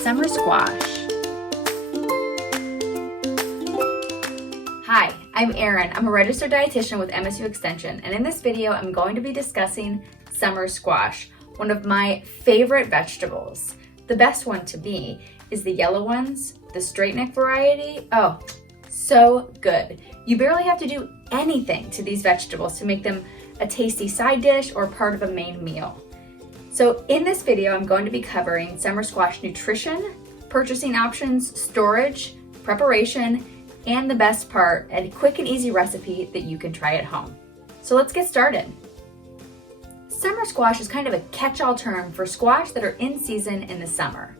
Summer squash. Hi, I'm Erin. I'm a registered dietitian with MSU Extension, and in this video I'm going to be discussing summer squash, one of my favorite vegetables. The best one to me is the yellow ones, the straightneck variety. Oh, so good. You barely have to do anything to these vegetables to make them a tasty side dish or part of a main meal. So in this video, I'm going to be covering summer squash nutrition, purchasing options, storage, preparation, and the best part, a quick and easy recipe that you can try at home. So let's get started. Summer squash is kind of a catch-all term for squash that are in season in the summer.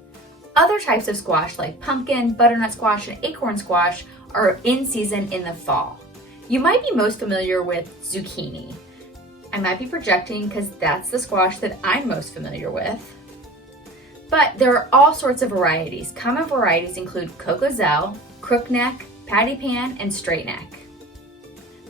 Other types of squash like pumpkin, butternut squash, and acorn squash are in season in the fall. You might be most familiar with zucchini. I might be projecting because that's the squash that I'm most familiar with. But there are all sorts of varieties. Common varieties include Cocozelle, Crookneck, Pattypan, and Straightneck.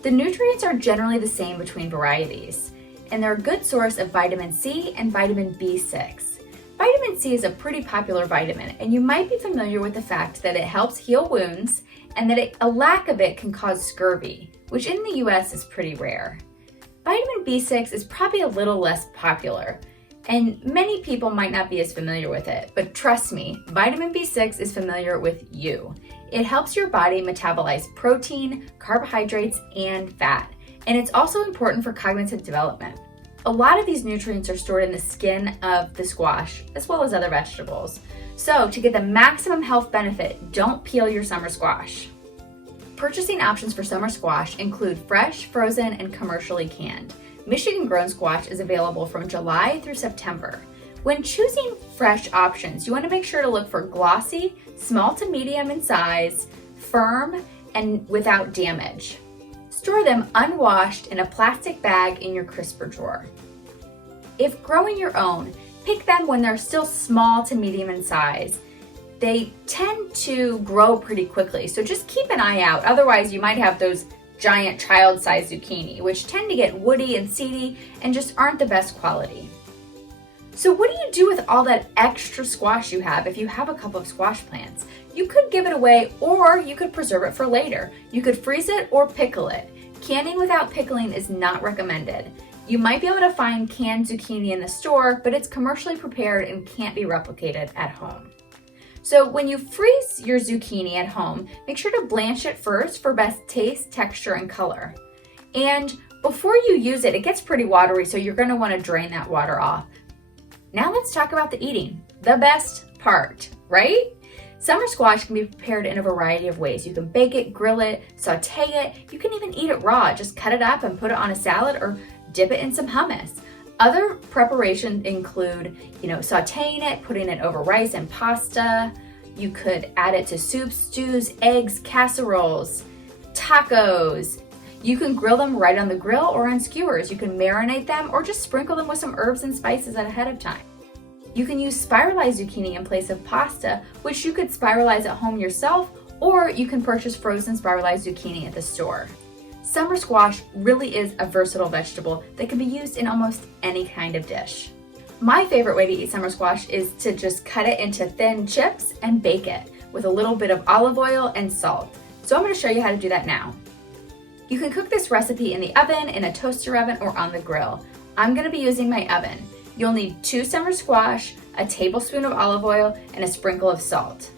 The nutrients are generally the same between varieties, and they're a good source of vitamin C and vitamin B6. Vitamin C is a pretty popular vitamin, and you might be familiar with the fact that it helps heal wounds and that a lack of it can cause scurvy, which in the US is pretty rare. Vitamin B6 is probably a little less popular, and many people might not be as familiar with it, but trust me, vitamin B6 is familiar with you. It helps your body metabolize protein, carbohydrates, and fat, and it's also important for cognitive development. A lot of these nutrients are stored in the skin of the squash, as well as other vegetables. So to get the maximum health benefit, don't peel your summer squash. Purchasing options for summer squash include fresh, frozen, and commercially canned. Michigan-grown squash is available from July through September. When choosing fresh options, you want to make sure to look for glossy, small to medium in size, firm, and without damage. Store them unwashed in a plastic bag in your crisper drawer. If growing your own, pick them when they're still small to medium in size. They tend to grow pretty quickly, so just keep an eye out. Otherwise, you might have those giant child-sized zucchini, which tend to get woody and seedy and just aren't the best quality. So what do you do with all that extra squash you have if you have a couple of squash plants? You could give it away, or you could preserve it for later. You could freeze it or pickle it. Canning without pickling is not recommended. You might be able to find canned zucchini in the store, but it's commercially prepared and can't be replicated at home. So when you freeze your zucchini at home, make sure to blanch it first for best taste, texture, and color. And before you use it, it gets pretty watery, so you're going to want to drain that water off. Now let's talk about the eating, the best part, right? Summer squash can be prepared in a variety of ways. You can bake it, grill it, saute it. You can even eat it raw. Just cut it up and put it on a salad or dip it in some hummus. Other preparations include, sauteing it, putting it over rice and pasta. You could add it to soups, stews, eggs, casseroles, tacos. You can grill them right on the grill or on skewers. You can marinate them or just sprinkle them with some herbs and spices ahead of time. You can use spiralized zucchini in place of pasta, which you could spiralize at home yourself, or you can purchase frozen spiralized zucchini at the store. Summer squash really is a versatile vegetable that can be used in almost any kind of dish. My favorite way to eat summer squash is to just cut it into thin chips and bake it with a little bit of olive oil and salt. So I'm going to show you how to do that now. You can cook this recipe in the oven, in a toaster oven, or on the grill. I'm going to be using my oven. You'll need 2 summer squash, a tablespoon of olive oil, and a sprinkle of salt.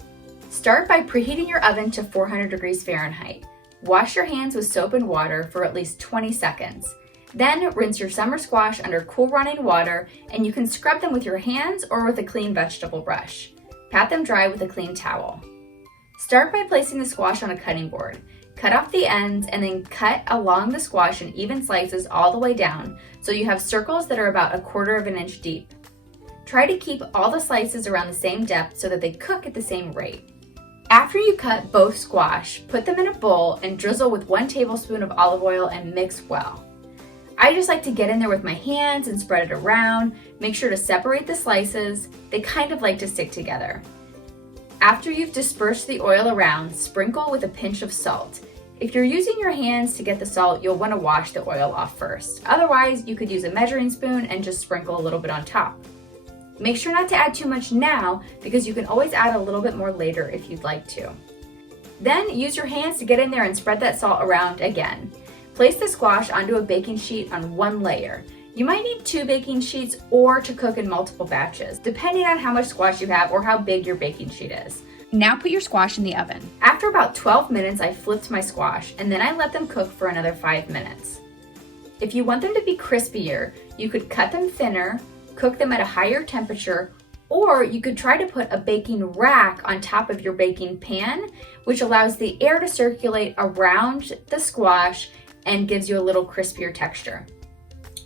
Start by preheating your oven to 400 degrees Fahrenheit. Wash your hands with soap and water for at least 20 seconds. Then rinse your summer squash under cool running water, and you can scrub them with your hands or with a clean vegetable brush. Pat them dry with a clean towel. Start by placing the squash on a cutting board. Cut off the ends and then cut along the squash in even slices all the way down so you have circles that are about 1/4 inch deep. Try to keep all the slices around the same depth so that they cook at the same rate. After you cut both squash, put them in a bowl and drizzle with 1 tablespoon of olive oil and mix well. I just like to get in there with my hands and spread it around. Make sure to separate the slices. They kind of like to stick together. After you've dispersed the oil around, sprinkle with a pinch of salt. If you're using your hands to get the salt, you'll want to wash the oil off first. Otherwise, you could use a measuring spoon and just sprinkle a little bit on top. Make sure not to add too much now because you can always add a little bit more later if you'd like to. Then use your hands to get in there and spread that salt around again. Place the squash onto a baking sheet on one layer. You might need 2 baking sheets or to cook in multiple batches, depending on how much squash you have or how big your baking sheet is. Now put your squash in the oven. After about 12 minutes, I flipped my squash and then I let them cook for another 5 minutes. If you want them to be crispier, you could cut them thinner, cook them at a higher temperature, or you could try to put a baking rack on top of your baking pan, which allows the air to circulate around the squash and gives you a little crispier texture.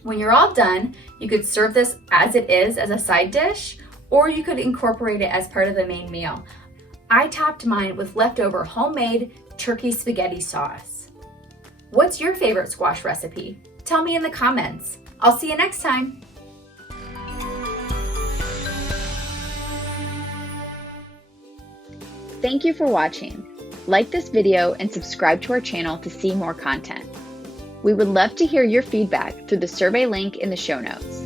When you're all done, you could serve this as it is as a side dish, or you could incorporate it as part of the main meal. I topped mine with leftover homemade turkey spaghetti sauce. What's your favorite squash recipe? Tell me in the comments. I'll see you next time. Thank you for watching. Like this video and subscribe to our channel to see more content. We would love to hear your feedback through the survey link in the show notes.